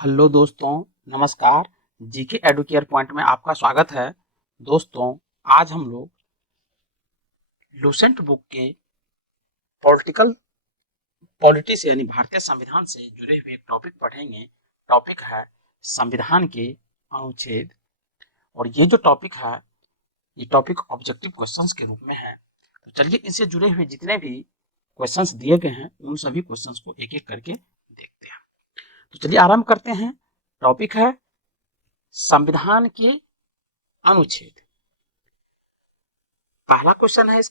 Hello दोस्तों, नमस्कार। GK Educare point में आपका स्वागत है। दोस्तों, आज हम लोग लूसेंट बुक के पॉलिटी से यानी भारतीय संविधान से जुड़े हुए एक टॉपिक पढ़ेंगे। टॉपिक है संविधान के अनुच्छेद। और ये जो टॉपिक है, ये टॉपिक ऑब्जेक्टिव क्वेश्चंस के रूप में है। तो चलिए, इनसे जुड़े हुए जितने भी क्वेश्चंस दिए गए हैं उन सभी क्वेश्चंस को एक एक करके देखते हैं। तो चलिए आरंभ करते हैं। टॉपिक है संविधान के अनुच्छेद। पहला क्वेश्चन है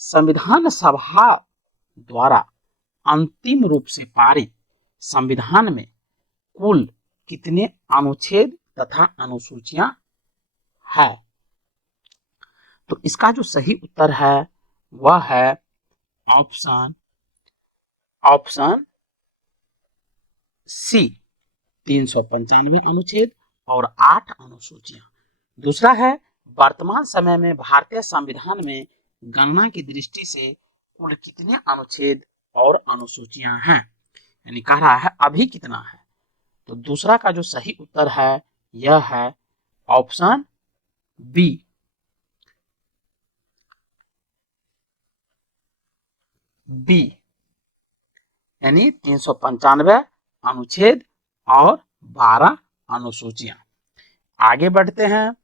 संविधान सभा द्वारा अंतिम रूप से पारित संविधान में कुल कितने अनुच्छेद तथा अनुसूचियां है। तो इसका जो सही उत्तर है वह है ऑप्शन सी, 395 अनुच्छेद और 8 अनुसूचियां। दूसरा है वर्तमान समय में भारतीय संविधान में गणना की दृष्टि से कुल कितने अनुच्छेद और अनुसूचियां हैं, यानी कह रहा है अभी कितना है। तो दूसरा का जो सही उत्तर है यह है ऑप्शन बी, यानी 395 अनुच्छेद और 12 अनुसूचियां। आगे बढ़ते हैं।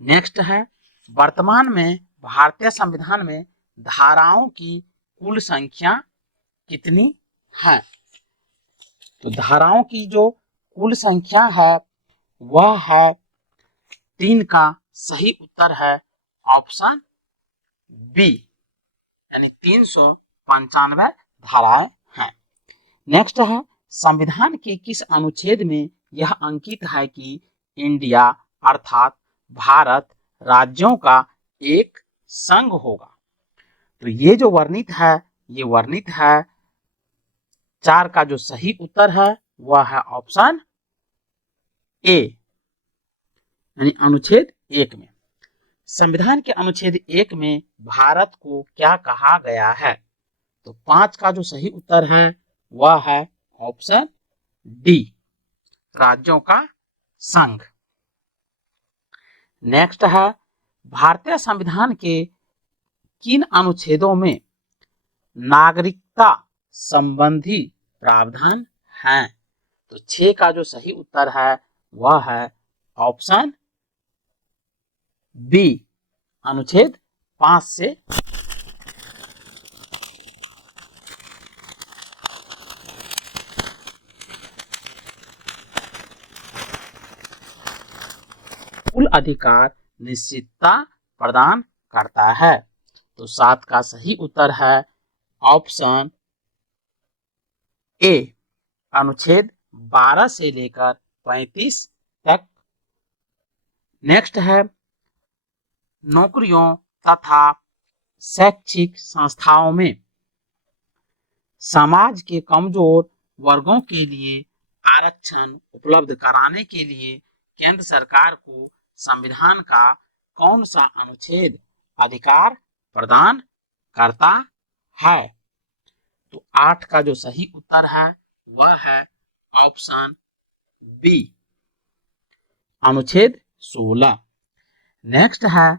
नेक्स्ट है वर्तमान में भारतीय संविधान में धाराओं की कुल संख्या कितनी है। तो धाराओं की जो कुल संख्या है वह है 3 का सही उत्तर है ऑप्शन बी, यानी 395 धाराएं हैं। नेक्स्ट है संविधान के किस अनुच्छेद में यह अंकित है कि इंडिया अर्थात भारत राज्यों का एक संघ होगा। तो ये जो वर्णित है 4 का जो सही उत्तर है वह है ऑप्शन ए, यानी अनुच्छेद 1 में। संविधान के अनुच्छेद 1 में भारत को क्या कहा गया है। तो 5 का जो सही उत्तर है वह है ऑप्शन डी, राज्यों का संघ। नेक्स्ट है भारतीय संविधान के किन अनुच्छेदों में नागरिकता संबंधी प्रावधान हैं। तो 6 का जो सही उत्तर है वह है ऑप्शन बी, अनुच्छेद 5 से। कुल अधिकार निश्चितता प्रदान करता है। तो 7 का सही उत्तर है ऑप्शन ए, अनुच्छेद 12 से लेकर 35 तक। नेक्स्ट है नौकरियों तथा शैक्षिक संस्थाओं में समाज के कमजोर वर्गों के लिए आरक्षण उपलब्ध कराने के लिए केंद्र सरकार को संविधान का कौन सा अनुच्छेद अधिकार प्रदान करता है। तो 8 का जो सही उत्तर है वह है ऑप्शन बी, अनुच्छेद 16। नेक्स्ट है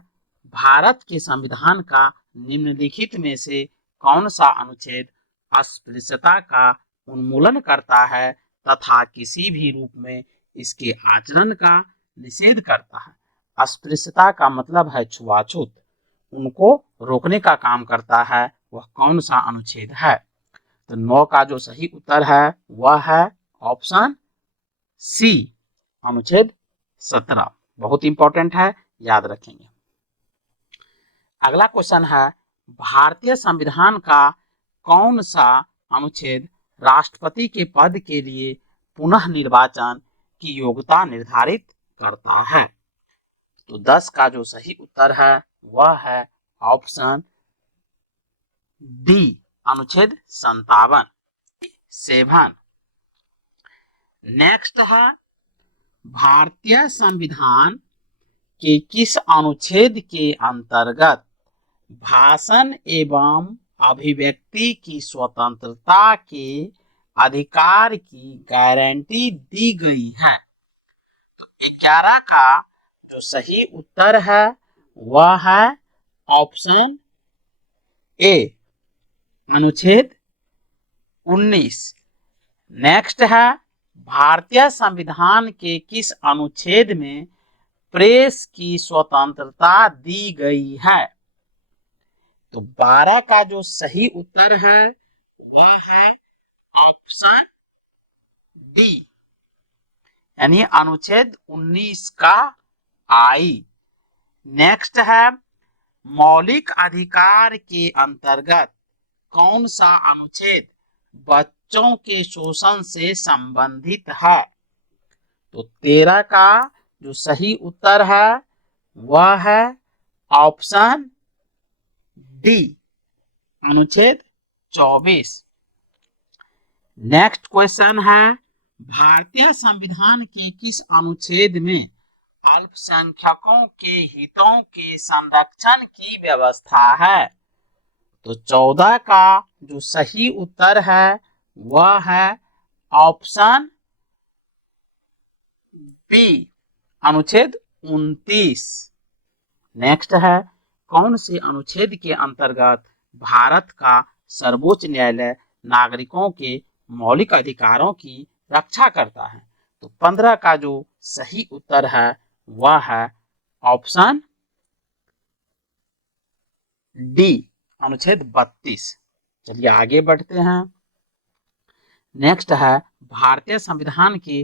भारत के संविधान का निम्नलिखित में से कौन सा अनुच्छेद अस्पृश्यता का उन्मूलन करता है तथा किसी भी रूप में इसके आचरण का निषेध करता है। अस्पृश्यता का मतलब है छुआछूत, उनको रोकने का काम करता है। वह कौन सा अनुच्छेद है। तो 9 का जो सही उत्तर है वह है ऑप्शन सी, अनुच्छेद 17। बहुत इंपॉर्टेंट है, याद रखेंगे। अगला क्वेश्चन है भारतीय संविधान का कौन सा अनुच्छेद राष्ट्रपति के पद के लिए पुनः निर्वाचन की योग्यता निर्धारित करता है। तो 10 का जो सही उत्तर है वह है ऑप्शन डी, अनुच्छेद 57। नेक्स्ट है भारतीय संविधान के किस अनुच्छेद के अंतर्गत भाषण एवं अभिव्यक्ति की स्वतंत्रता के अधिकार की गारंटी दी गई है। तो 11 का जो सही उत्तर है वह है ऑप्शन ए, अनुच्छेद 19। नेक्स्ट है, भारतीय संविधान के किस अनुच्छेद में प्रेस की स्वतंत्रता दी गई है? तो 12 का जो सही उत्तर है वह है ऑप्शन डी, यानी अनुच्छेद 19 का आई। नेक्स्ट है, मौलिक अधिकार के अंतर्गत कौन सा अनुच्छेद बच्चों के शोषण से संबंधित है? तो 13 का जो सही उत्तर है वह है ऑप्शन डी, अनुच्छेद 24। नेक्स्ट क्वेश्चन है, भारतीय संविधान के किस अनुच्छेद में अल्पसंख्यकों के हितों के संरक्षण की व्यवस्था है? तो 14 का जो सही उत्तर है वह है ऑप्शन बी, अनुच्छेद 29। नेक्स्ट है, कौन से अनुच्छेद के अंतर्गत भारत का सर्वोच्च न्यायालय नागरिकों के मौलिक अधिकारों की रक्षा करता है? तो 15 का जो सही उत्तर है वह है ऑप्शन डी, अनुच्छेद 32। चलिए आगे बढ़ते हैं। नेक्स्ट है, भारतीय संविधान के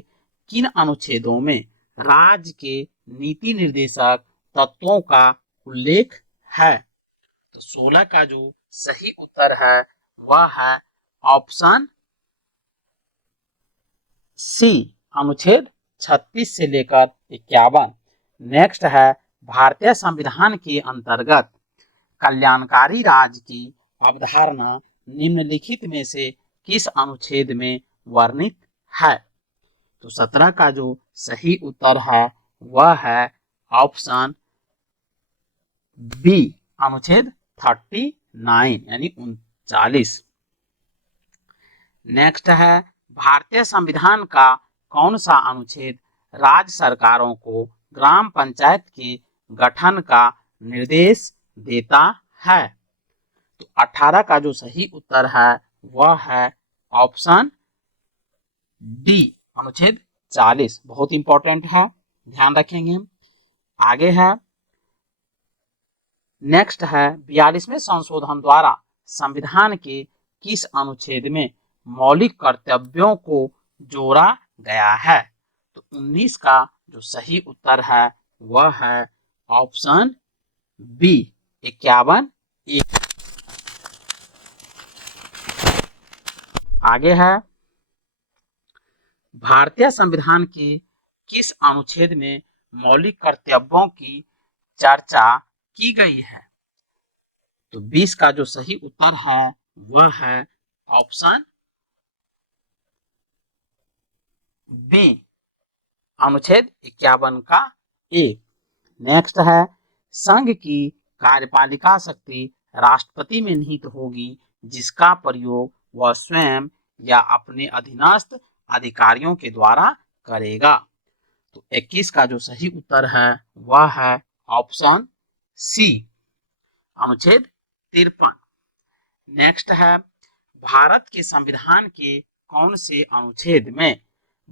किन अनुच्छेदों में राज्य के नीति निर्देशक तत्वों का उल्लेख है? तो 16 का जो सही उत्तर है वह है ऑप्शन सी, अनुच्छेद 36 से लेकर 51। नेक्स्ट है, भारतीय संविधान के अंतर्गत कल्याणकारी राज्य की अवधारणा निम्नलिखित में से किस अनुच्छेद में वर्णित है? तो 17 का जो सही उत्तर है वह है ऑप्शन बी, अनुच्छेद 39 यानी 39। नेक्स्ट है, भारतीय संविधान का कौन सा अनुच्छेद राज्य सरकारों को ग्राम पंचायत के गठन का निर्देश देता है? तो 18 का जो सही उत्तर है वह है ऑप्शन डी, अनुच्छेद 40। बहुत इंपॉर्टेंट है, ध्यान रखेंगे। आगे है, नेक्स्ट है, 42वें संशोधन द्वारा संविधान के किस अनुच्छेद में मौलिक कर्तव्यों को जोड़ा गया है? तो 19 का जो सही उत्तर है वह है ऑप्शन बी, 51A। आगे है, भारतीय संविधान के किस अनुच्छेद में मौलिक कर्तव्यों की चर्चा की गई है? तो 20 का जो सही उत्तर है वह है ऑप्शन बी, अनुच्छेद 51 का ए। नेक्स्ट है, संघ की कार्यपालिका शक्ति राष्ट्रपति में निहित होगी जिसका प्रयोग वह स्वयं या अपने अधीनस्थ अधिकारियों के द्वारा करेगा। तो 21 का जो सही उत्तर है वह है ऑप्शन सी, अनुच्छेद 53। नेक्स्ट है, भारत के संविधान के कौन से अनुच्छेद में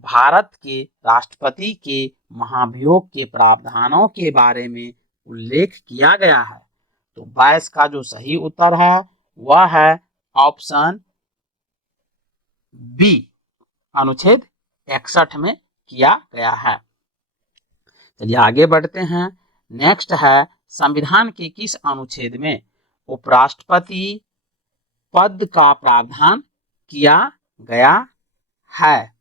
भारत के राष्ट्रपति के महाभियोग के प्रावधानों के बारे में उल्लेख किया गया है? तो 22 का जो सही उत्तर है वह है ऑप्शन बी, अनुच्छेद 61 में किया गया है। चलिए आगे बढ़ते हैं। नेक्स्ट है, संविधान के किस अनुच्छेद में उपराष्ट्रपति पद का प्रावधान किया गया है?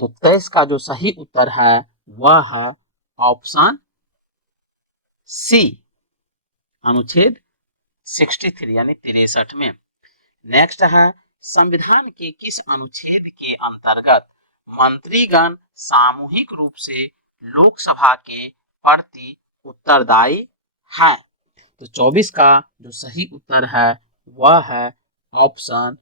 तो 23 का जो सही उत्तर है वह है ऑप्शन सी, अनुच्छेद 63 यानी 63 में। नेक्स्ट है, संविधान के किस अनुच्छेद के अंतर्गत मंत्रीगण सामूहिक रूप से लोकसभा के प्रति उत्तरदायी हैं? तो 24 का जो सही उत्तर है वह है ऑप्शन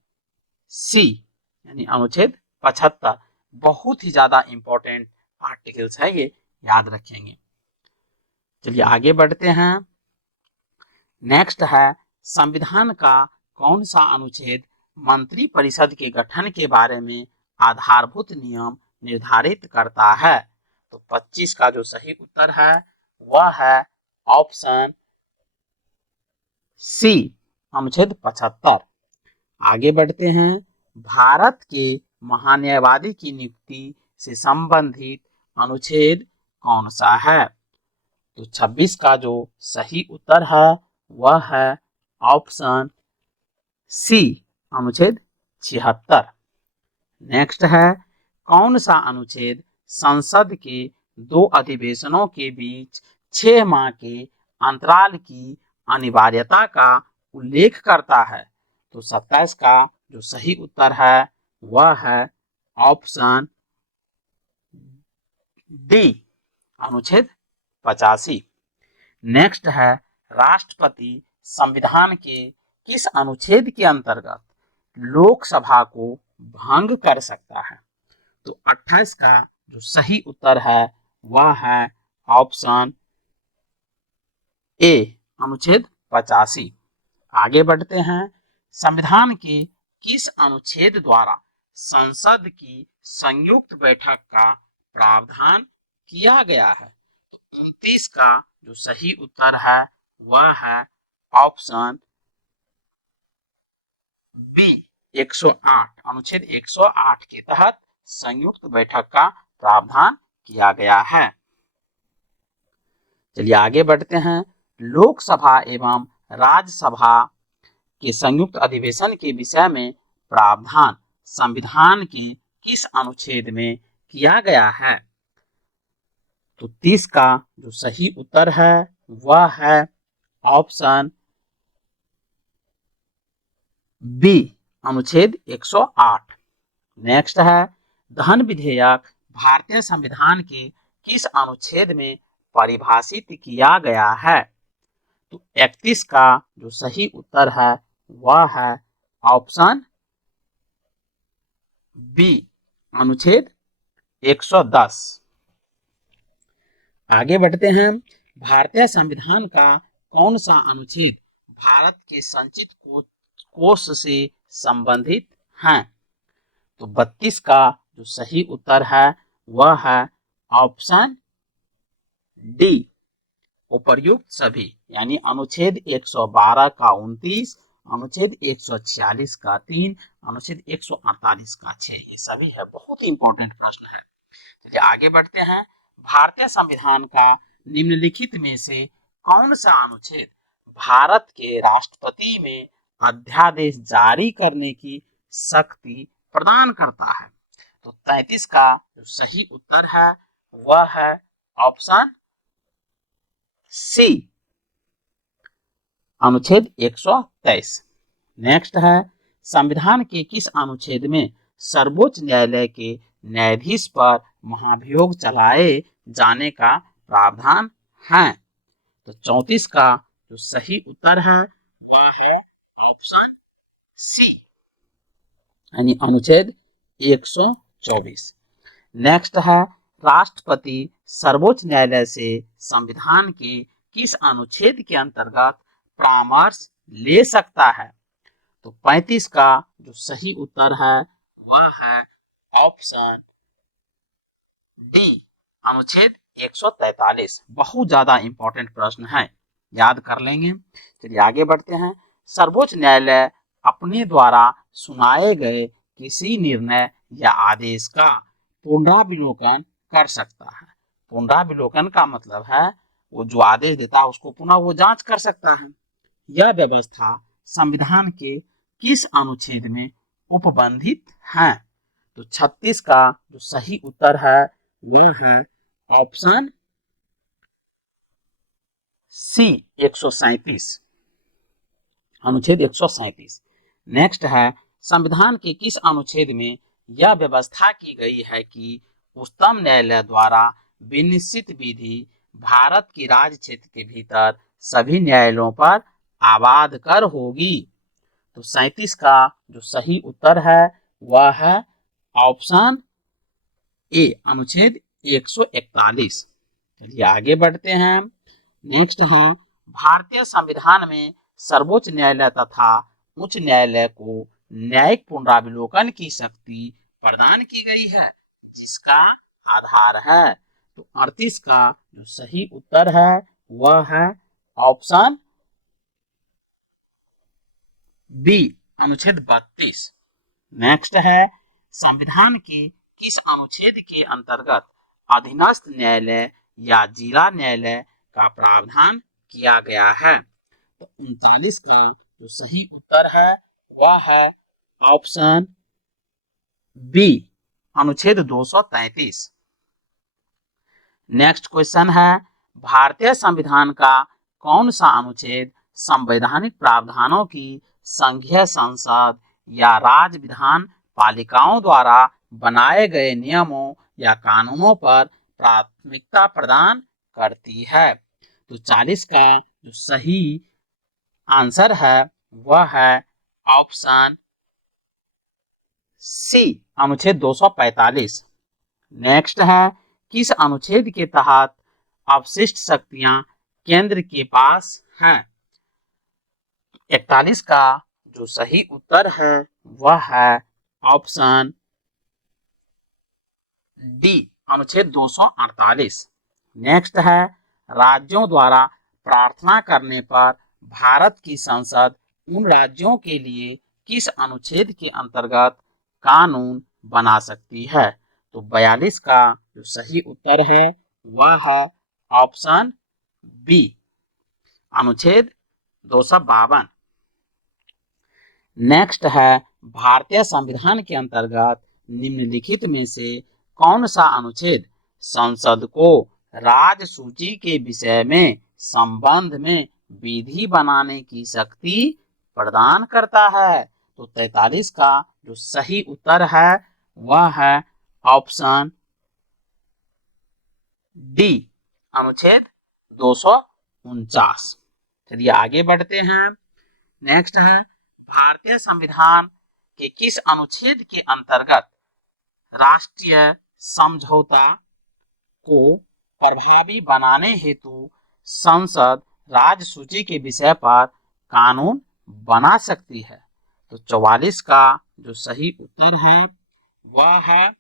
सी, यानी अनुच्छेद 75 बहुत ही ज्यादा इंपॉर्टेंट आर्टिकल्स है, ये याद रखेंगे। चलिए आगे बढ़ते हैं। नेक्स्ट है संविधान का कौन सा अनुच्छेद मंत्री परिषद के गठन के बारे में आधारभूत नियम निर्धारित करता है? तो 25 का जो सही उत्तर है वह है ऑप्शन सी, अनुच्छेद 75। आगे बढ़ते हैं। भारत के महान्यायवादी की नियुक्ति से संबंधित अनुच्छेद कौन सा है? तो 26 का जो सही उत्तर है वह है ऑप्शन सी, अनुच्छेद 76। नेक्स्ट है कौन सा अनुच्छेद संसद के 2 अधिवेशनों के बीच 6 माह के अंतराल की अनिवार्यता का उल्लेख करता है? तो 27 का जो सही उत्तर है वह है ऑप्शन डी, अनुच्छेद 85। नेक्स्ट है राष्ट्रपति संविधान के किस अनुच्छेद के अंतर्गत लोकसभा को भंग कर सकता है? तो 28 का जो सही उत्तर है वह है ऑप्शन ए, अनुच्छेद 85। आगे बढ़ते हैं। संविधान के किस अनुच्छेद द्वारा संसद की संयुक्त बैठक का प्रावधान किया गया है? तो 29 का जो सही उत्तर है वह है ऑप्शन बी, 108, अनुच्छेद 108 के तहत संयुक्त बैठक का प्रावधान किया गया है। चलिए आगे बढ़ते हैं। लोकसभा एवं राज्यसभा के संयुक्त अधिवेशन के विषय में प्रावधान संविधान के किस अनुच्छेद में किया गया है? तो 30 का जो सही उत्तर है वह है ऑप्शन बी, अनुच्छेद 108। नेक्स्ट है धन विधेयक भारतीय संविधान के किस अनुच्छेद में परिभाषित किया गया है? तो 31 का जो सही उत्तर है वह है ऑप्शन बी, अनुच्छेद 110। आगे बढ़ते हैं। भारतीय संविधान का कौन सा अनुच्छेद भारत के संचित कोष से संबंधित है? तो 32 का जो सही उत्तर है वह है ऑप्शन डी, उपर्युक्त सभी, यानी अनुच्छेद 112 का 29, अनुच्छेद 146 का 3, अनुच्छेद 148 का 6, ये सभी है। बहुत ही इंपॉर्टेंट प्रश्न है। चलिए आगे बढ़ते हैं। भारतीय संविधान का निम्नलिखित में से कौन सा अनुच्छेद भारत के राष्ट्रपति में अध्यादेश जारी करने की शक्ति प्रदान करता है? तो 33 का जो सही उत्तर है वह है ऑप्शन सी, अनुच्छेद 123। नेक्स्ट है संविधान के किस अनुच्छेद में सर्वोच्च न्यायालय के न्यायाधीश पर महाभियोग चलाए जाने का प्रावधान है? तो 34 का जो सही उत्तर है वह है ऑप्शन सी, यानी अनुच्छेद 124। नेक्स्ट है राष्ट्रपति सर्वोच्च न्यायालय से संविधान के किस अनुच्छेद के अंतर्गत परामर्श ले सकता है? तो 35 का जो सही उत्तर है वह है ऑप्शन डी, अनुच्छेद 143। बहुत ज्यादा इंपॉर्टेंट प्रश्न है, याद कर लेंगे। चलिए आगे बढ़ते हैं। सर्वोच्च न्यायालय अपने द्वारा सुनाए गए किसी निर्णय या आदेश का पुनराविलोकन कर सकता है। पुनराविलोकन का मतलब है वो जो आदेश देता है उसको पुनः वो जांच कर सकता है। यह व्यवस्था संविधान के किस अनुच्छेद में उपबंधित है? तो 36 का जो सही उत्तर है वह है ऑप्शन सी, 137, अनुच्छेद 137। नेक्स्ट है संविधान के किस अनुच्छेद में यह व्यवस्था की गई है कि उच्चतम न्यायालय द्वारा विनिश्चित विधि भारत की राज्य क्षेत्र के भीतर सभी न्यायालयों पर आबाद कर होगी? तो 37 का जो सही उत्तर है वह है ऑप्शन ए अनुच्छेद 141। चलिए आगे बढ़ते हैं। नेक्स्ट है भारतीय संविधान में सर्वोच्च न्यायालय तथा उच्च न्यायालय को न्यायिक पुनरावलोकन की शक्ति प्रदान की गई है, जिसका आधार है। तो 38 का जो सही उत्तर है वह है ऑप्शन बी अनुच्छेद 32। नेक्स्ट है संविधान के किस अनुच्छेद के अंतर्गत अधीनस्थ न्यायालय या जिला न्यायालय का प्रावधान किया गया है। तो 39 का जो सही उत्तर है वह है ऑप्शन बी अनुच्छेद 233। नेक्स्ट क्वेश्चन है भारतीय संविधान का कौन सा अनुच्छेद संवैधानिक प्रावधानों की संघीय संसद या राज्य विधान पालिकाओं द्वारा बनाए गए नियमों या कानूनों पर प्राथमिकता प्रदान करती है। तो 40 का जो सही आंसर है वह है ऑप्शन सी अनुच्छेद 245। नेक्स्ट है किस अनुच्छेद के तहत अवशिष्ट शक्तियां केंद्र के पास हैं। 41 का जो सही उत्तर है वह है ऑप्शन डी अनुच्छेद 248। नेक्स्ट है राज्यों द्वारा प्रार्थना करने पर भारत की संसद उन राज्यों के लिए किस अनुच्छेद के अंतर्गत कानून बना सकती है। तो 42 का जो सही उत्तर है वह है ऑप्शन बी अनुच्छेद 252। नेक्स्ट है भारतीय संविधान के अंतर्गत निम्नलिखित में से कौन सा अनुच्छेद संसद को राज्य सूची के विषय में संबंध में विधि बनाने की शक्ति प्रदान करता है। तो 43 का जो सही उत्तर है वह है ऑप्शन डी अनुच्छेद 249। चलिए आगे बढ़ते हैं। नेक्स्ट है भारतीय संविधान के किस अनुच्छेद के अंतर्गत राष्ट्रीय समझौता को प्रभावी बनाने हेतु संसद राज्य सूची के विषय पर कानून बना सकती है। तो 44 का जो सही उत्तर है वह है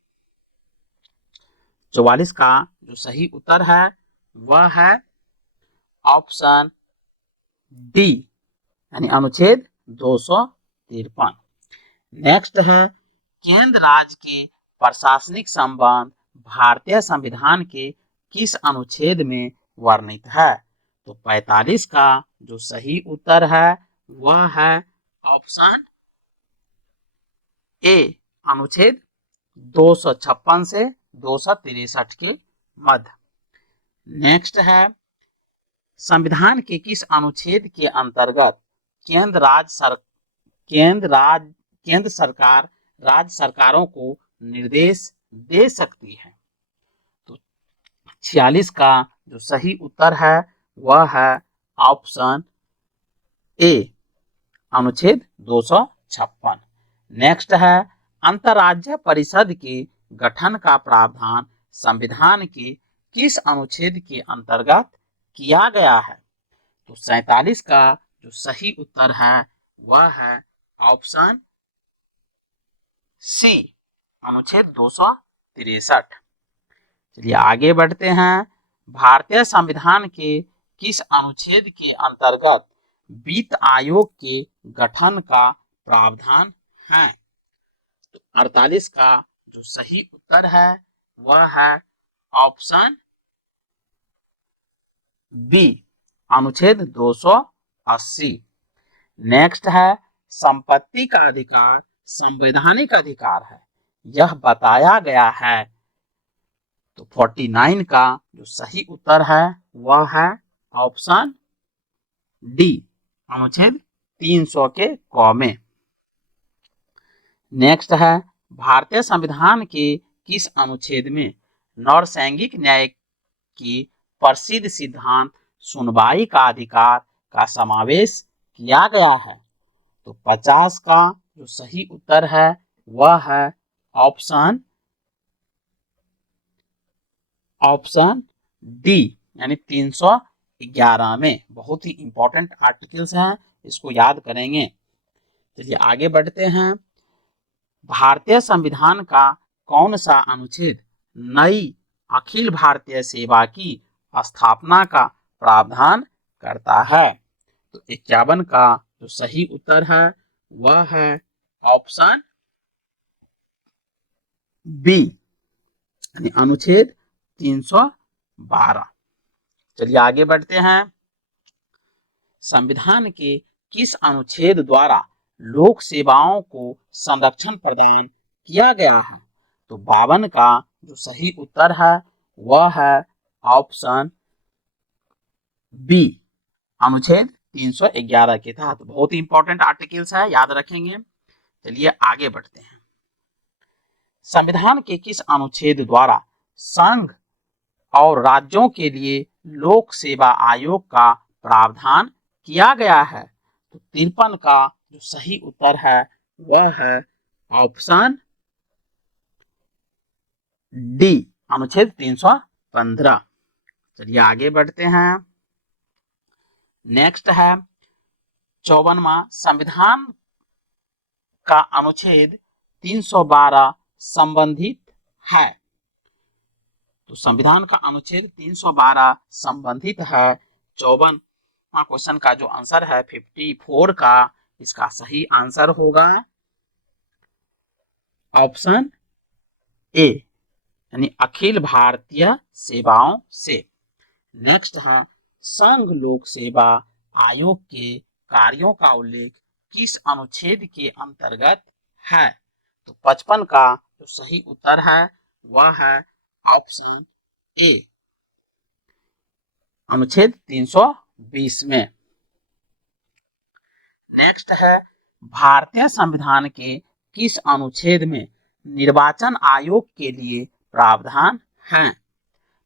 44 का जो सही उत्तर है वह है ऑप्शन डी यानी अनुच्छेद 253। नेक्स्ट है केंद्र राज्य के प्रशासनिक संबंध भारतीय संविधान के किस अनुच्छेद में वर्णित है। तो 45 का जो सही उत्तर है वह है ऑप्शन ए अनुच्छेद 256 से 263 के मध्य। नेक्स्ट है संविधान के किस अनुच्छेद के अंतर्गत केंद्र सरकार राज्य सरकारों को निर्देश दे सकती है। तो 46 का जो सही उत्तर है वह है ऑप्शन ए अनुच्छेद 256। नेक्स्ट है अंतर्राज्यीय परिषद के गठन का प्रावधान संविधान के किस अनुच्छेद के अंतर्गत किया गया है। तो 47 का जो सही उत्तर है वह है ऑप्शन सी अनुच्छेद 263। चलिए आगे बढ़ते हैं। भारतीय संविधान के किस अनुच्छेद के अंतर्गत वित्त आयोग के गठन का प्रावधान है। तो 48 का जो सही उत्तर है वह है ऑप्शन बी अनुच्छेद 280। नेक्स्ट है संपत्ति का अधिकार संवैधानिक अधिकार है, यह बताया गया है। तो 49 का जो सही उत्तर है वह है ऑप्शन डी अनुच्छेद 300 के क में। नेक्स्ट है भारतीय संविधान के किस अनुच्छेद में नौसैंगिक न्याय की प्रसिद्ध सिद्धांत सुनवाई का अधिकार का समावेश किया गया है। तो 50 का जो सही उत्तर है वह है ऑप्शन डी यानी 311 में। बहुत ही इंपॉर्टेंट आर्टिकल्स हैं, इसको याद करेंगे। चलिए आगे बढ़ते हैं। भारतीय संविधान का कौन सा अनुच्छेद नई अखिल भारतीय सेवा की स्थापना का प्रावधान करता है? तो 51 का जो सही उत्तर है वह है ऑप्शन बी यानी अनुच्छेद 312। चलिए आगे बढ़ते हैं। संविधान के किस अनुच्छेद द्वारा लोक सेवाओं को संरक्षण प्रदान किया गया है? तो 52 का जो सही उत्तर है वह है ऑप्शन बी अनुच्छेद 311 के तहत। बहुत ही इंपॉर्टेंट आर्टिकल्स है, याद रखेंगे। चलिए आगे बढ़ते हैं। संविधान के किस अनुच्छेद द्वारा संघ और राज्यों के लिए लोक सेवा आयोग का प्रावधान किया गया है? तो 53 का जो सही उत्तर है वह है ऑप्शन डी अनुच्छेद 315। चलिए आगे बढ़ते हैं। नेक्स्ट है 54वां। संविधान का अनुच्छेद 312 संबंधित है? तो संविधान का अनुच्छेद 312 संबंधित है। 54वां क्वेश्चन का जो आंसर है 54 का, इसका सही आंसर होगा ऑप्शन ए यानी अखिल भारतीय सेवाओं से। नेक्स्ट है संघ लोक सेवा आयोग के कार्यों का उल्लेख किस अनुच्छेद के अंतर्गत है? तो 55 का जो सही उत्तर है वह है ऑप्शन ए अनुच्छेद 320 में। नेक्स्ट है भारतीय संविधान के किस अनुच्छेद में निर्वाचन आयोग के लिए प्रावधान है?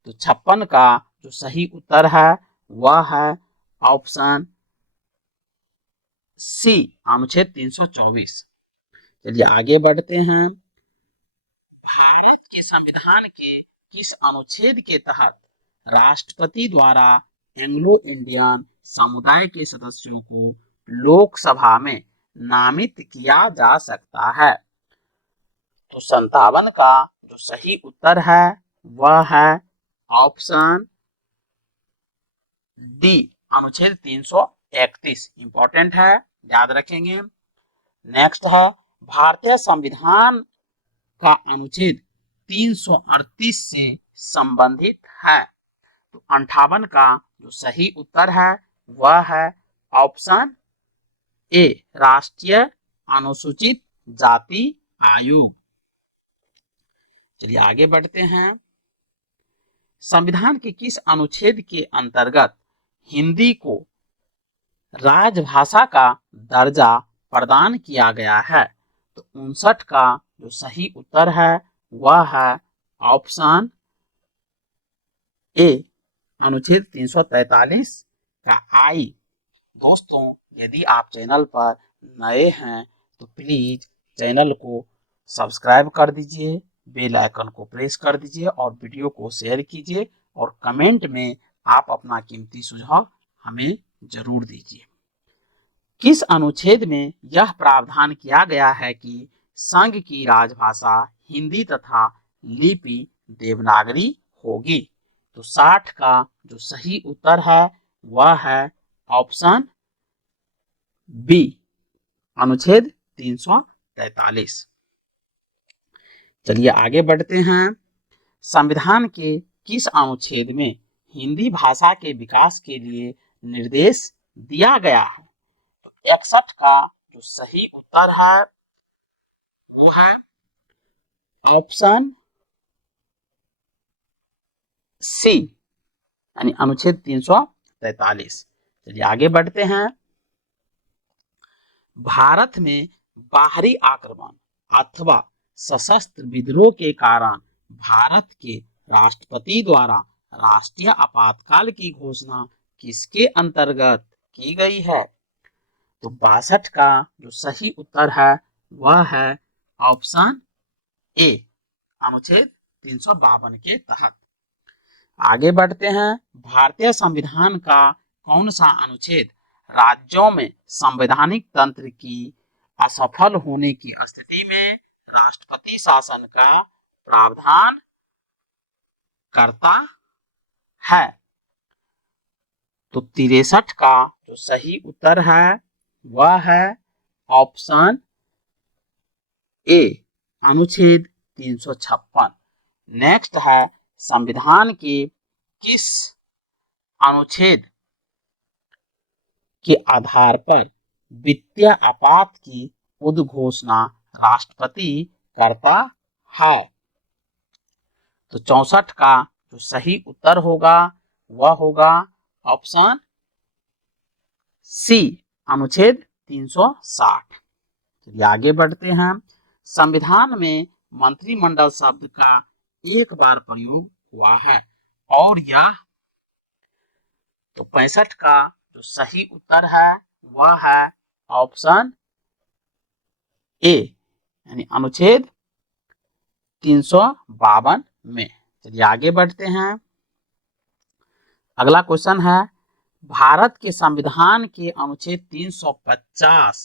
तो 56 का जो सही उत्तर है वह है ऑप्शन सी अनुच्छेद 324। चलिए आगे बढ़ते हैं। भारत के संविधान के किस अनुच्छेद के तहत राष्ट्रपति द्वारा एंग्लो इंडियन समुदाय के सदस्यों को लोकसभा में नामित किया जा सकता है? तो 57 का जो सही उत्तर है वह है ऑप्शन डी अनुच्छेद 331। इंपॉर्टेंट है, याद रखेंगे। नेक्स्ट है भारतीय संविधान का अनुच्छेद 338 से संबंधित है? तो 58 का जो सही उत्तर है वह है ऑप्शन ए राष्ट्रीय अनुसूचित जाति आयोग। चलिए आगे बढ़ते हैं। संविधान के किस अनुच्छेद के अंतर्गत हिंदी को राजभाषा का दर्जा प्रदान किया गया है? तो 59 का जो सही उत्तर है वह है ऑप्शन ए अनुच्छेद 343 का आई। दोस्तों यदि आप चैनल पर नए हैं तो प्लीज चैनल को सब्सक्राइब कर दीजिए, बेल आइकन को प्रेस कर दीजिए और वीडियो को शेयर कीजिए और कमेंट में आप अपना कीमती सुझाव हमें जरूर दीजिए। किस अनुच्छेद में यह प्रावधान किया गया है कि संघ की राजभाषा हिंदी तथा लिपि देवनागरी होगी? तो 60 का जो सही उत्तर है वह है ऑप्शन बी अनुच्छेद 343। चलिए आगे बढ़ते हैं। संविधान के किस अनुच्छेद में हिंदी भाषा के विकास के लिए निर्देश दिया गया है? तो 61 का जो सही उत्तर है वो है ऑप्शन सी यानी अनुच्छेद 343। चलिए आगे बढ़ते हैं। भारत में बाहरी आक्रमण अथवा सशस्त्र विद्रोह के कारण भारत के राष्ट्रपति द्वारा राष्ट्रीय आपातकाल की घोषणा किसके अंतर्गत की गई है? तो 62 का जो सही उत्तर है वह है ऑप्शन ए अनुच्छेद 352 के तहत। आगे बढ़ते हैं। भारतीय संविधान का कौन सा अनुच्छेद राज्यों में संवैधानिक तंत्र की असफल होने की स्थिति में राष्ट्रपति शासन का प्रावधान करता है? तो 63 का जो सही उत्तर है वह है ऑप्शन ए अनुच्छेद 356। नेक्स्ट है संविधान के किस अनुच्छेद के आधार पर वित्तीय आपात की उद्घोषणा राष्ट्रपति करता है? तो 64 का जो सही उत्तर होगा वह होगा ऑप्शन सी अनुच्छेद 360। चलिए आगे बढ़ते हैं। संविधान में मंत्रिमंडल शब्द का एक बार प्रयोग हुआ है और यह तो 65 का जो सही उत्तर है वह है ऑप्शन ए यानी अनुच्छेद 352 में। चलिए आगे बढ़ते हैं। अगला क्वेश्चन है भारत के संविधान के अनुच्छेद 350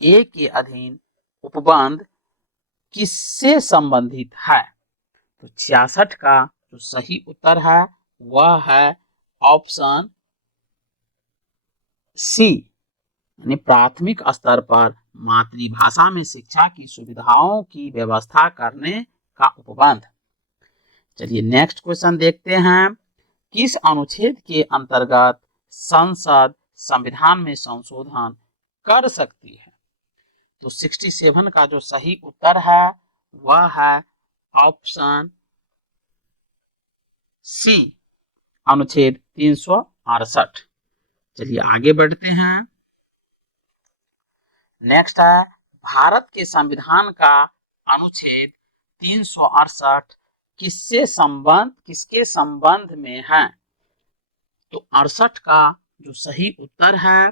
ए के अधीन उपबंध किससे संबंधित है? तो 66 का जो सही उत्तर है वह है ऑप्शन सी यानी प्राथमिक स्तर पर मातृभाषा में शिक्षा की सुविधाओं की व्यवस्था करने का उपबंध। चलिए नेक्स्ट क्वेश्चन देखते हैं। किस अनुच्छेद के अंतर्गत संसद संविधान में संशोधन कर सकती है? तो 67 का जो सही उत्तर है वह है ऑप्शन सी अनुच्छेद 368। चलिए आगे बढ़ते हैं। नेक्स्ट है भारत के संविधान का अनुच्छेद 368 किसके संबंध में है? तो 68 का जो सही उत्तर है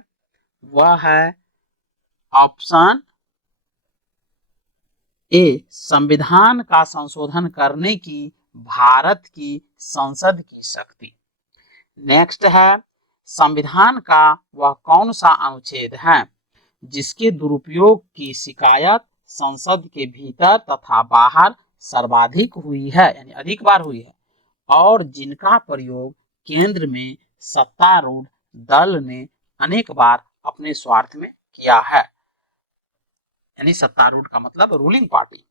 वह है ऑप्शन ए संविधान का संशोधन करने की भारत की संसद की शक्ति। नेक्स्ट है संविधान का वह कौन सा अनुच्छेद है जिसके दुरुपयोग की शिकायत संसद के भीतर तथा बाहर सर्वाधिक हुई है यानी अधिक बार हुई है और जिनका प्रयोग केंद्र में सत्तारूढ़ दल ने अनेक बार अपने स्वार्थ में किया है यानी सत्तारूढ़ का मतलब रूलिंग पार्टी।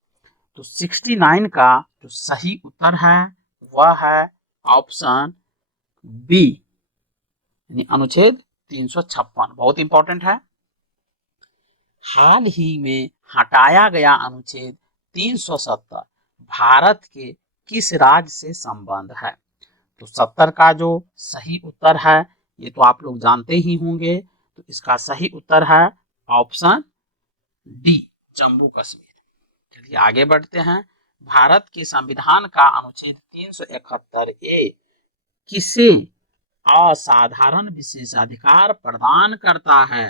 तो 69 का जो सही उत्तर है वह है ऑप्शन बी यानी अनुच्छेद 356। बहुत इंपॉर्टेंट है। हाल ही में हटाया गया अनुच्छेद 370 भारत के किस राज्य से संबंध है? तो 70 का जो सही उत्तर है ये तो आप लोग जानते ही होंगे। तो इसका सही उत्तर है ऑप्शन डी जम्मू कश्मीर। चलिए आगे बढ़ते हैं। भारत के संविधान का अनुच्छेद 371 ए किसे असाधारण विशेषाधिकार प्रदान करता है?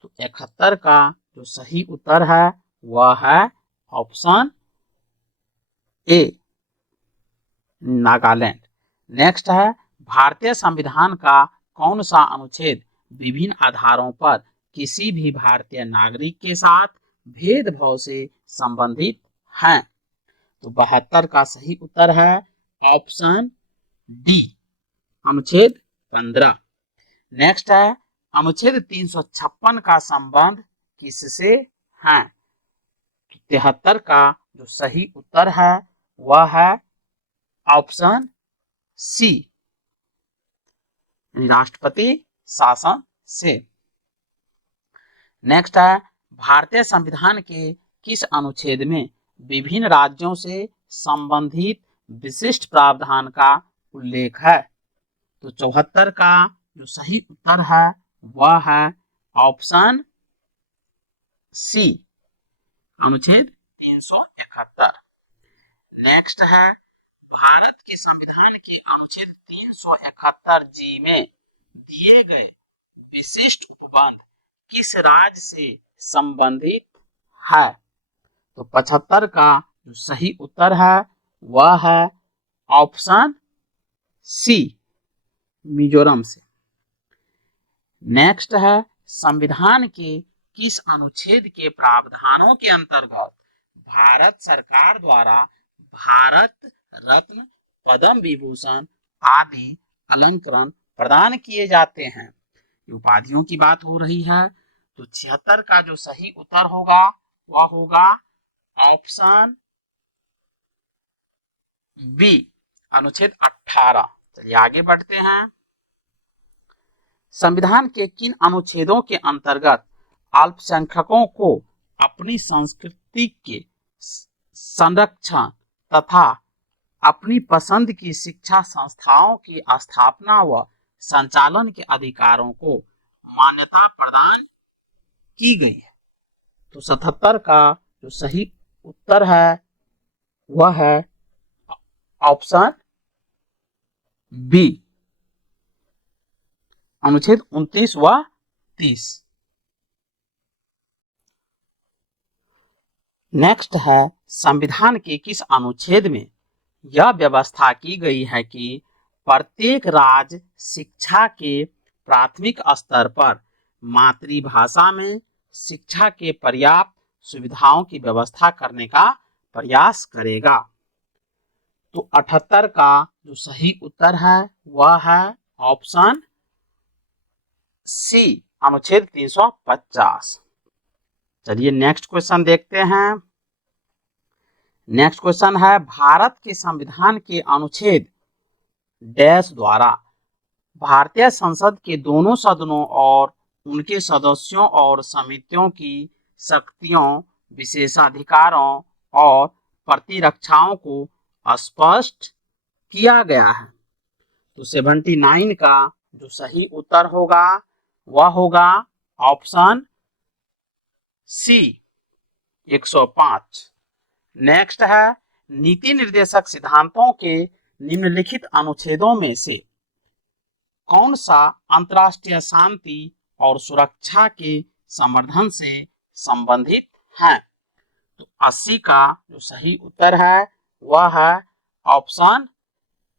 तो 71 का जो सही उत्तर है वह है ऑप्शन ए नागालैंड। नेक्स्ट है भारतीय संविधान का कौन सा अनुच्छेद विभिन्न आधारों पर किसी भी भारतीय नागरिक के साथ भेदभाव से संबंधित है? तो 72 का सही उत्तर है ऑप्शन डी अनुच्छेद 15। नेक्स्ट है अनुच्छेद 356 का संबंध किससे है? 73 का जो सही उत्तर है वह है ऑप्शन सी राष्ट्रपति शासन से। नेक्स्ट है भारतीय संविधान के किस अनुच्छेद में विभिन्न राज्यों से संबंधित विशिष्ट प्रावधान का उल्लेख है? तो 74 का जो सही उत्तर है वह है ऑप्शन सी अनुच्छेद 371। नेक्स्ट है भारत के संविधान के अनुच्छेद 371 जी में दिए गए विशिष्ट उपबंध किस राज्य से संबंधित है? तो 75 का जो सही उत्तर है वह है ऑप्शन सी, मिजोरम से। नेक्स्ट है, संविधान के किस अनुच्छेद के प्रावधानों के अंतर्गत भारत सरकार द्वारा भारत रत्न, पद्म विभूषण आदि अलंकरण प्रदान किए जाते हैं? उपाधियों की बात हो रही है। तो 76 का जो सही उत्तर होगा वह होगा ऑप्शन बी, अनुच्छेद 18। चलिए आगे बढ़ते हैं। संविधान के किन अनुच्छेदों के अंतर्गत अल्पसंख्यकों को अपनी संस्कृति के संरक्षण तथा अपनी पसंद की शिक्षा संस्थाओं की स्थापना व संचालन के अधिकारों को मान्यता प्रदान की गई है? तो 77 का जो सही उत्तर है वह है ऑप्शन बी, अनुच्छेद 29 व 30। नेक्स्ट है, संविधान के किस अनुच्छेद में यह व्यवस्था की गई है कि प्रत्येक राज्य शिक्षा के प्राथमिक स्तर पर मातृभाषा में शिक्षा के पर्याप्त सुविधाओं की व्यवस्था करने का प्रयास करेगा? तो 78 का जो सही उत्तर है वह है ऑप्शन सी, अनुच्छेद 350। चलिए नेक्स्ट क्वेश्चन देखते हैं। नेक्स्ट क्वेश्चन है, भारत के संविधान के अनुच्छेद डैश द्वारा भारतीय संसद के दोनों सदनों और उनके सदस्यों और समितियों की शक्तियों, विशेषाधिकारों और प्रतिरक्षाओं को स्पष्ट किया गया है? तो 79 का जो सही उत्तर होगा वह होगा ऑप्शन सी, 105। नेक्स्ट है, नीति निर्देशक सिद्धांतों के निम्नलिखित अनुच्छेदों में से कौन सा अंतर्राष्ट्रीय शांति और सुरक्षा के संवर्धन से संबंधित है? तो 80 का जो सही उत्तर है वह है ऑप्शन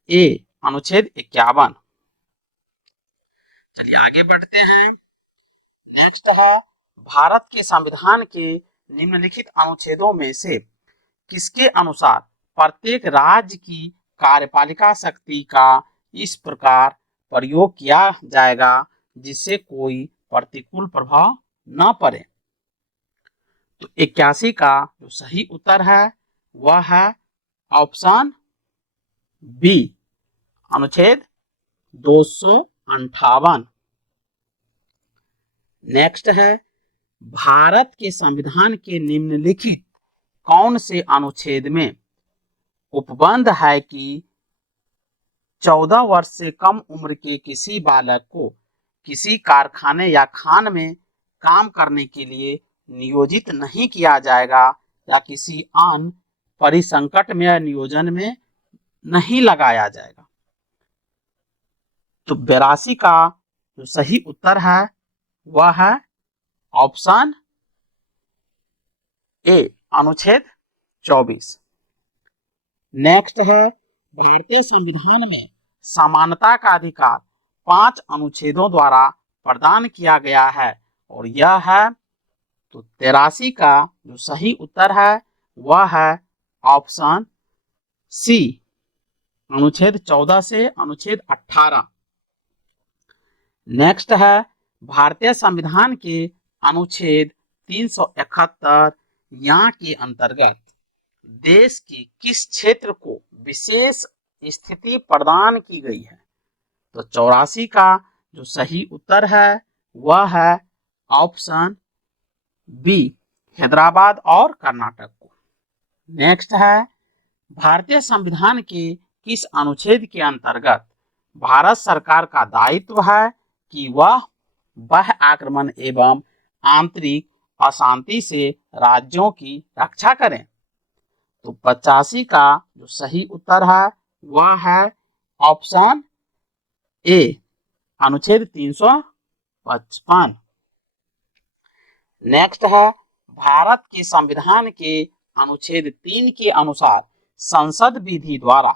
ए, अनुच्छेद 51। चलिए आगे बढ़ते हैं। नेक्स्ट है, भारत के संविधान के निम्नलिखित अनुच्छेदों में से किसके अनुसार प्रत्येक राज्य की कार्यपालिका शक्ति का इस प्रकार प्रयोग किया जाएगा जिससे कोई प्रतिकूल प्रभाव न पड़े? तो 81 का जो सही उत्तर है वह है ऑप्शन बी, अनुच्छेद 258। नेक्स्ट है, भारत के संविधान के निम्नलिखित कौन से अनुच्छेद में उपबंध है कि 14 वर्ष से कम उम्र के किसी बालक को किसी कारखाने या खान में काम करने के लिए नियोजित नहीं किया जाएगा या किसी अन्य परिसंकट में या नियोजन में नहीं लगाया जाएगा? तो 82 का जो सही उत्तर है वह है ऑप्शन ए, अनुच्छेद 24। नेक्स्ट है, भारतीय संविधान में समानता का अधिकार 5 अनुच्छेदों द्वारा प्रदान किया गया है और यह है? तो 83 का जो सही उत्तर है वह है ऑप्शन सी, अनुच्छेद 14 से अनुच्छेद 18। नेक्स्ट है, भारतीय संविधान के अनुच्छेद 371 यहाँ के अंतर्गत देश के किस क्षेत्र को विशेष स्थिति प्रदान की गई है? तो 84 का जो सही उत्तर है वह है ऑप्शन बी, हैदराबाद और कर्नाटक को। नेक्स्ट है, भारतीय संविधान के किस अनुच्छेद के अंतर्गत भारत सरकार का दायित्व है कि वह बाह्य आक्रमण एवं आंतरिक अशांति से राज्यों की रक्षा करें? तो 85 का जो सही उत्तर है वह है ऑप्शन ए, अनुच्छेद 355। नेक्स्ट है, भारत के संविधान के अनुच्छेद 3 के अनुसार संसद विधि द्वारा,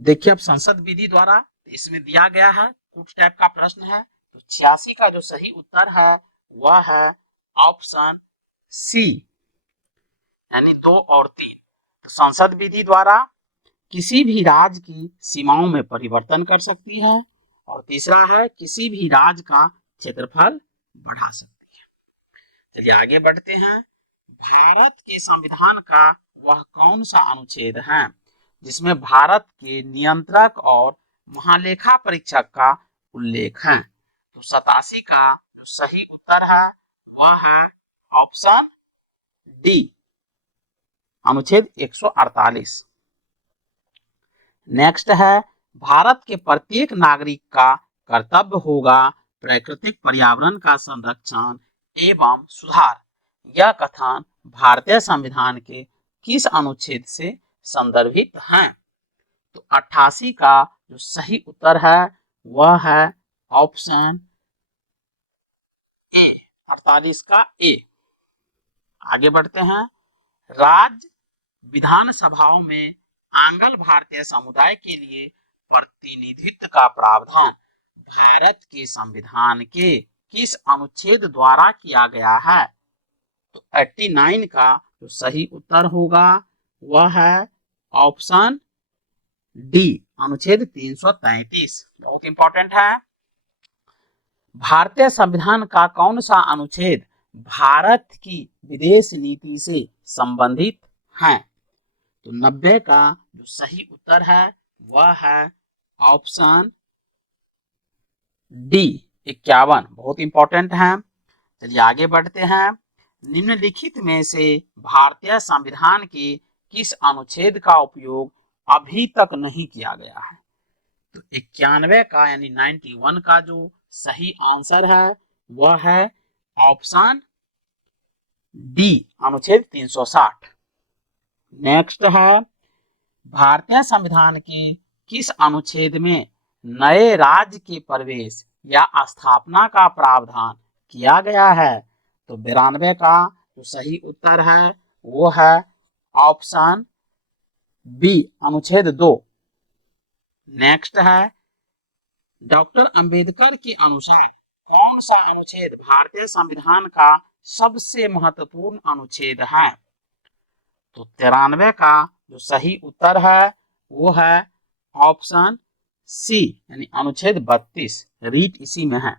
देखिए अब संसद विधि द्वारा इसमें दिया गया है, कुछ टाइप का प्रश्न है, तो 86 का जो सही उत्तर है वह है ऑप्शन सी, यानी 2 और 3। तो संसद विधि द्वारा किसी भी राज्य की सीमाओं में परिवर्तन कर सकती है, और तीसरा है किसी भी राज्य का क्षेत्रफल बढ़ा सकती है। चलिए आगे बढ़ते हैं। भारत के संविधान का वह कौन सा अनुच्छेद है जिसमें भारत के नियंत्रक और महालेखा परीक्षक का उल्लेख है? तो 87 का जो सही उत्तर है वह है ऑप्शन डी, अनुच्छेद 148। नेक्स्ट है, भारत के प्रत्येक नागरिक का कर्तव्य होगा प्राकृतिक पर्यावरण का संरक्षण एवं सुधार। यह कथन भारतीय संविधान के किस अनुच्छेद से संदर्भित है? तो 88 का जो सही उत्तर है वह है ऑप्शन ए, 48 का ए। आगे बढ़ते हैं। राज्य विधानसभाओं में आंग्ल भारतीय समुदाय के लिए प्रतिनिधित्व का प्रावधान भारत के संविधान के किस अनुच्छेद द्वारा किया गया है? तो 89 का जो सही उत्तर होगा वह है ऑप्शन डी, अनुच्छेद 333। बहुत इंपॉर्टेंट है। भारतीय संविधान का कौन सा अनुच्छेद भारत की विदेश नीति से संबंधित है? तो 90 का जो सही उत्तर है वह है ऑप्शन डी, 51। बहुत इंपॉर्टेंट है। चलिए आगे बढ़ते हैं। निम्नलिखित में से भारतीय संविधान के किस अनुच्छेद का उपयोग अभी तक नहीं किया गया है? तो 91 का यानी 91 का जो सही आंसर है वह है ऑप्शन डी, अनुच्छेद 360। नेक्स्ट है, भारतीय संविधान के किस अनुच्छेद में नए राज्य के प्रवेश या स्थापना का प्रावधान किया गया है? तो 92 का जो सही उत्तर है वो है ऑप्शन बी, अनुच्छेद 2। नेक्स्ट है, डॉक्टर अंबेडकर के अनुसार कौन सा अनुच्छेद भारतीय संविधान का सबसे महत्वपूर्ण अनुच्छेद है? तो 93 का जो सही उत्तर है वो है ऑप्शन सी, यानी अनुच्छेद 32। रीट इसी में है।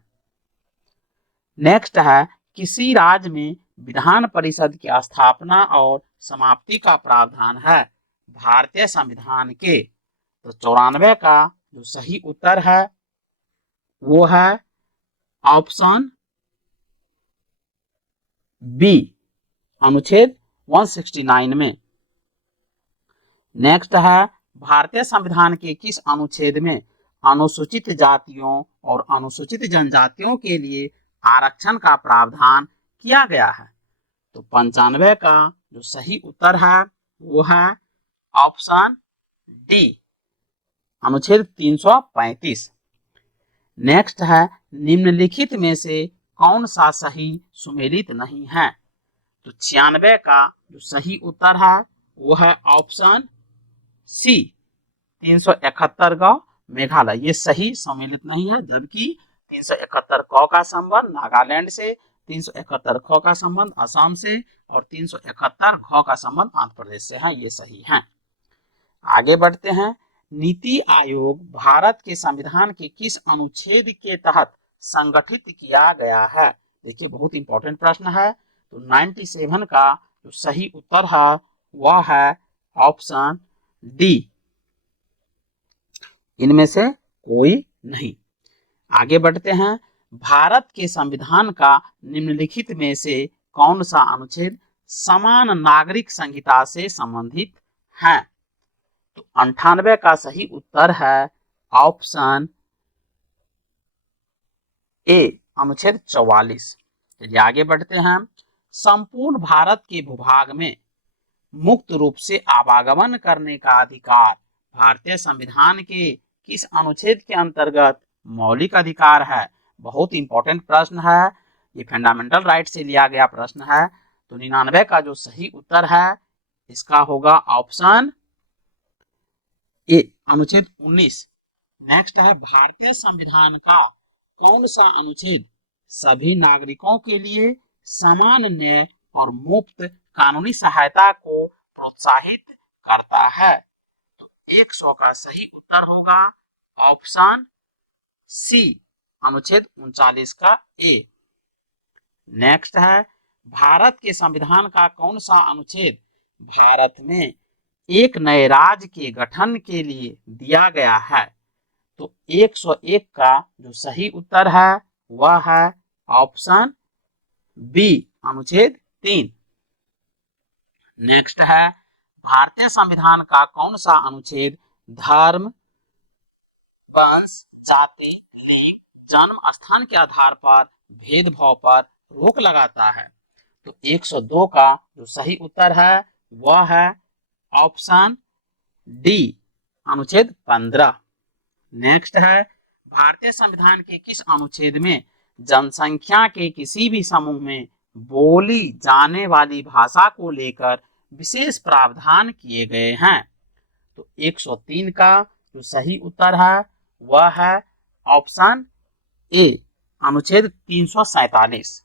नेक्स्ट है, किसी राज्य में विधान परिषद की स्थापना और समाप्ति का प्रावधान है भारतीय संविधान के? तो 94 का जो सही उत्तर है वो है ऑप्शन बी, अनुच्छेद 169 में। नेक्स्ट है, भारतीय संविधान के किस अनुच्छेद में अनुसूचित जातियों और अनुसूचित जनजातियों के लिए आरक्षण का प्रावधान किया गया है? तो 95 का जो सही उत्तर है वो है ऑप्शन डी, अनुच्छेद 335। नेक्स्ट है, निम्नलिखित में से कौन सा सही सुमेलित नहीं है? तो 96 का जो सही उत्तर है वो है ऑप्शन सी, 371 का मेघालय। ये सही सम्मिलित नहीं है, जबकि 371 क का संबंध नागालैंड से, 371 ख का संबंध असम से और 371 घ का संबंध आंध्र प्रदेश से है। ये सही है। आगे बढ़ते हैं। नीति आयोग भारत के संविधान के किस अनुच्छेद के तहत संगठित किया गया है? देखिए बहुत इंपॉर्टेंट प्रश्न है। तो 97 का जो सही उत्तर है वह है ऑप्शन डी, इनमें से कोई नहीं। आगे बढ़ते हैं। भारत के संविधान का निम्नलिखित में से कौन सा अनुच्छेद समान नागरिक संहिता से संबंधित है? तो 98 का सही उत्तर है ऑप्शन ए, अनुच्छेद 44। चलिए आगे बढ़ते हैं। संपूर्ण भारत के भूभाग में मुक्त रूप से आवागमन करने का अधिकार भारतीय संविधान के किस अनुच्छेद के अंतर्गत मौलिक अधिकार है? बहुत इंपॉर्टेंट प्रश्न है। ये फंडामेंटल राइट से लिया गया प्रश्न है। तो 99 का जो सही उत्तर है इसका होगा ऑप्शन ए, अनुच्छेद 19। नेक्स्ट है भारतीय संविधान का कौन सा अनुच्छेद सभी नागरिकों के लिए समान न्याय और मुफ्त कानूनी सहायता को प्रोत्साहित करता है? तो 100 का सही उत्तर होगा ऑप्शन सी, अनुच्छेद 39 का ए। नेक्स्ट है भारत के संविधान का कौन सा अनुच्छेद भारत में एक नए राज्य के गठन के लिए दिया गया है? तो 101 का जो सही उत्तर है वह है ऑप्शन बी, अनुच्छेद 3। नेक्स्ट है भारतीय संविधान का कौन सा अनुच्छेद धर्म, वंश, जाति, लिंग, जन्म स्थान के आधार पर भेदभाव पर रोक लगाता है? तो 102 का जो सही उत्तर है वह है ऑप्शन डी, अनुच्छेद 15। नेक्स्ट है भारतीय संविधान के किस अनुच्छेद में जनसंख्या के किसी भी समूह में बोली जाने वाली भाषा को लेकर विशेष प्रावधान किए गए हैं? तो 103 का जो सही उत्तर है वह है ऑप्शन ए, अनुच्छेद 347।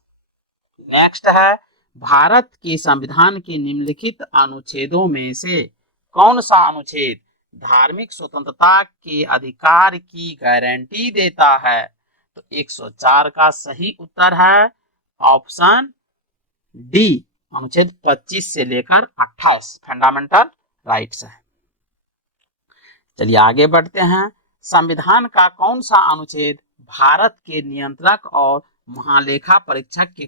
नेक्स्ट है भारत के संविधान के निम्नलिखित अनुच्छेदों में से कौन सा अनुच्छेद धार्मिक स्वतंत्रता के अधिकार की गारंटी देता है? तो 104 का सही उत्तर है ऑप्शन डी, अनुच्छेद 25 से लेकर 28 फंडामेंटल राइट्स है। चलिए आगे बढ़ते हैं। संविधान का कौन सा अनुच्छेद भारत के नियंत्रक और महालेखा परीक्षक के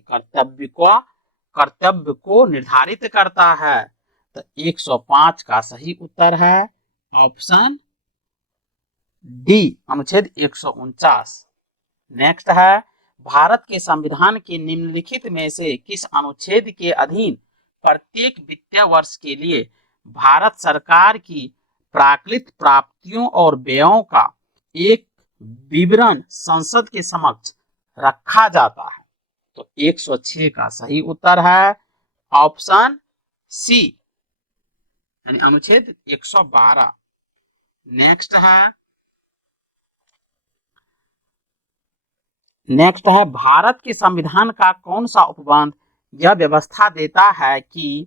कर्तव्य को निर्धारित करता है? तो 105 का सही उत्तर है ऑप्शन डी, अनुच्छेद 149। नेक्स्ट है भारत के संविधान के निम्नलिखित में से किस अनुच्छेद के अधीन प्रत्येक वित्तीय वर्ष के लिए भारत सरकार की प्राकृत प्राप्तियों और व्ययों का एक विवरण संसद के समक्ष रखा जाता है? तो 106 का सही उत्तर है ऑप्शन सी, यानी अनुच्छेद 112। नेक्स्ट है भारत के संविधान का कौन सा उपबंध यह व्यवस्था देता है कि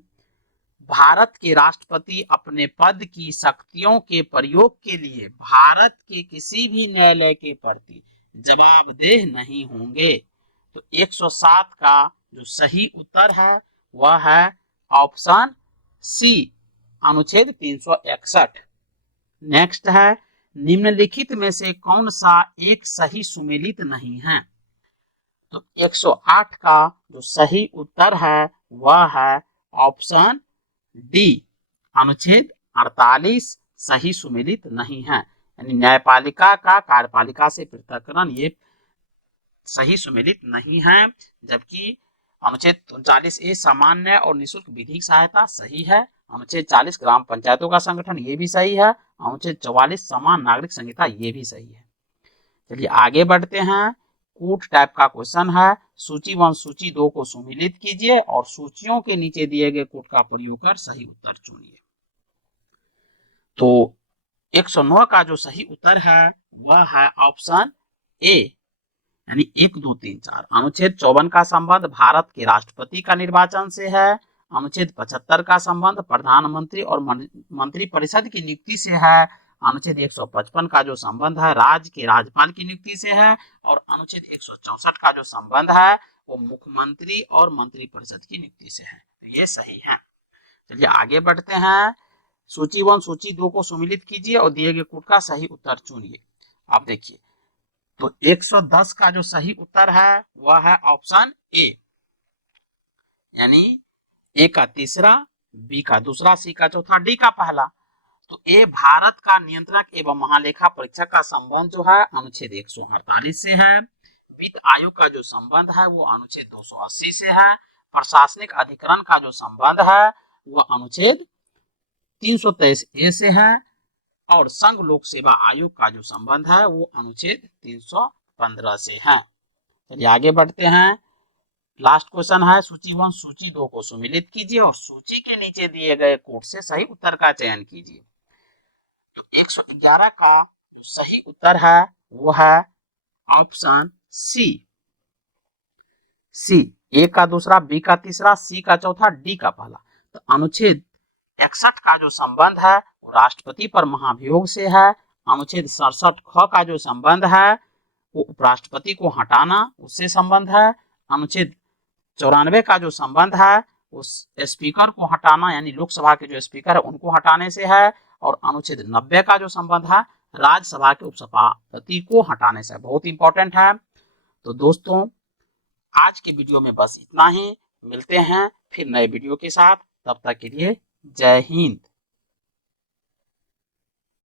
भारत के राष्ट्रपति अपने पद की शक्तियों के प्रयोग के लिए भारत के किसी भी न्यायालय के प्रति जवाबदेह नहीं होंगे? तो 107 का जो सही उत्तर है वह है ऑप्शन सी, अनुच्छेद 361। नेक्स्ट है निम्नलिखित में से कौन सा एक सही सुमेलित नहीं है? तो 108 का जो सही उत्तर है वह है ऑप्शन डी, अनुच्छेद 48 सही सुमेलित नहीं है, यानी न्यायपालिका का कार्यपालिका से पृथक्करण ये सही सुमेलित नहीं है। जबकि अनुच्छेद 39A सामान्य और निःशुल्क विधिक सहायता सही है। अनुच्छेद 40 ग्राम पंचायतों का संगठन ये भी सही है। अनुच्छेद 44 समान नागरिक संहिता ये भी सही है। चलिए आगे बढ़ते हैं। कूट टाइप का क्वेश्चन है, सूची 1 सूची 2 को सुमेलित कीजिए और सूचियों के नीचे दिए गए कूट का प्रयोग कर सही उत्तर चुनिए। तो 109 का जो सही उत्तर है वह है ऑप्शन ए, यानी 1 2 3 4। अनुच्छेद 54 का संबंध भारत के राष्ट्रपति का निर्वाचन से है। अनुच्छेद 75 का संबंध प्रधानमंत्री और मंत्री परिषद की नियुक्ति से है। अनुच्छेद 155 का जो संबंध है राज्य के राज्यपाल की नियुक्ति से है। और अनुच्छेद 164 का जो संबंध है वो मुख्यमंत्री और मंत्री परिषद की नियुक्ति से है। तो ये सही है। चलिए आगे बढ़ते हैं। सूची 1 सूची 2 को सुमेलित कीजिए और दिए गए कूट का सही उत्तर चुनिए। आप देखिए तो 110 का जो सही उत्तर है वह है ऑप्शन ए, यानी ए का तीसरा, बी का दूसरा, सी का चौथा, डी का पहला। तो ए भारत का नियंत्रक एवं महालेखा परीक्षक का संबंध जो है अनुच्छेद 148 से है। वित्त आयोग का जो संबंध है वो अनुच्छेद 280 से है। प्रशासनिक अधिकरण का जो संबंध है वह अनुच्छेद 323A से है। और संघ लोक सेवा आयोग का जो संबंध है वो अनुच्छेद 315 से है। चलिए आगे बढ़ते हैं। लास्ट क्वेश्चन है सूची 1 सूची 2 को सुमिलित कीजिए और सूची के नीचे दिए गए कोड से सही उत्तर का चयन कीजिए। तो 111 का जो सही उत्तर है वो है ऑप्शन सी। सी, ए का दूसरा, बी का तीसरा, सी का चौथा, डी का पहला। तो अनुच्छेद 61 का जो संबंध है वो राष्ट्रपति पर महाभियोग से है। अनुच्छेद 67 ख का जो संबंध है वो उपराष्ट्रपति को हटाना उससे संबंध है। अनुच्छेद 94 का जो संबंध है वो स्पीकर को हटाना यानी लोकसभा के जो स्पीकर है उनको हटाने से है। और अनुच्छेद 90 का जो संबंध है राज्यसभा के उपसभापति को हटाने से। बहुत इंपॉर्टेंट है। तो दोस्तों आज के वीडियो में बस इतना ही, मिलते हैं फिर नए वीडियो के साथ, तब तक के लिए जय हिंद।